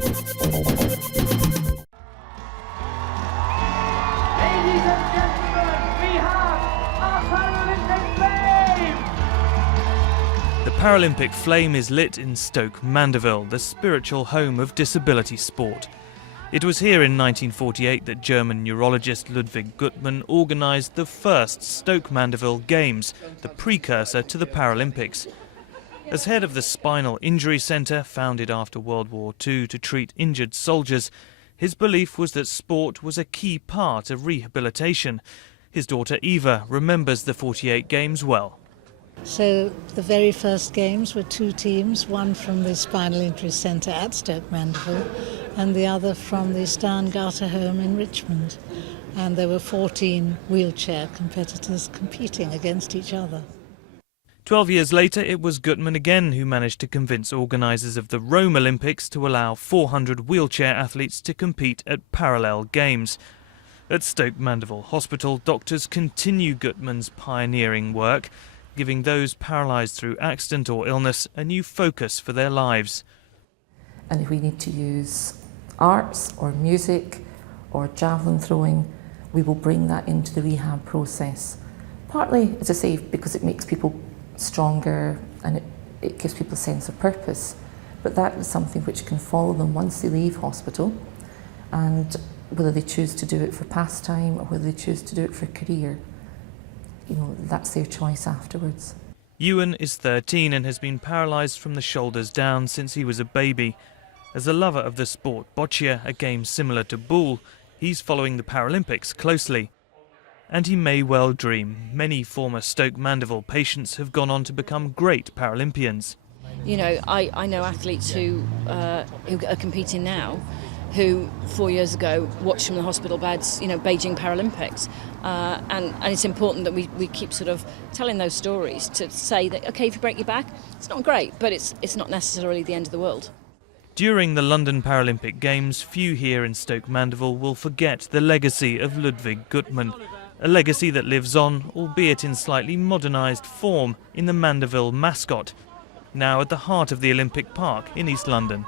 and gentlemen, we have our Paralympic flame! The Paralympic flame is lit in Stoke Mandeville, the spiritual home of disability sport. It was here in 1948 that German neurologist Ludwig Guttmann organised the first Stoke Mandeville Games, the precursor to the Paralympics. As head of the Spinal Injury Centre, founded after World War II to treat injured soldiers, his belief was that sport was a key part of rehabilitation. His daughter Eva remembers the 48 Games well. So the very first games were two teams, one from the Spinal Injury Centre at Stoke Mandeville and the other from the Starngarter home in Richmond. And there were 14 wheelchair competitors competing against each other. 12 years later, it was Guttmann again who managed to convince organisers of the Rome Olympics to allow 400 wheelchair athletes to compete at parallel games. At Stoke Mandeville Hospital, doctors continue Guttmann's pioneering work, giving those paralysed through accident or illness a new focus for their lives. And if we need to use arts or music or javelin throwing, we will bring that into the rehab process. Partly, as I say, because it makes people stronger and it gives people a sense of purpose. But that is something which can follow them once they leave hospital, and whether they choose to do it for pastime or whether they choose to do it for career, that's their choice afterwards. Ewan is 13 and has been paralysed from the shoulders down since he was a baby. As a lover of the sport boccia, a game similar to boule, he's following the Paralympics closely. And he may well dream. Many former Stoke Mandeville patients have gone on to become great Paralympians. I know athletes who are competing now, who 4 years ago watched from the hospital beds, Beijing Paralympics. And it's important that we keep sort of telling those stories to say that, OK, if you break your back, it's not great, but it's not necessarily the end of the world. During the London Paralympic Games, few here in Stoke Mandeville will forget the legacy of Ludwig Guttmann, a legacy that lives on, albeit in slightly modernised form, in the Mandeville mascot, now at the heart of the Olympic Park in East London.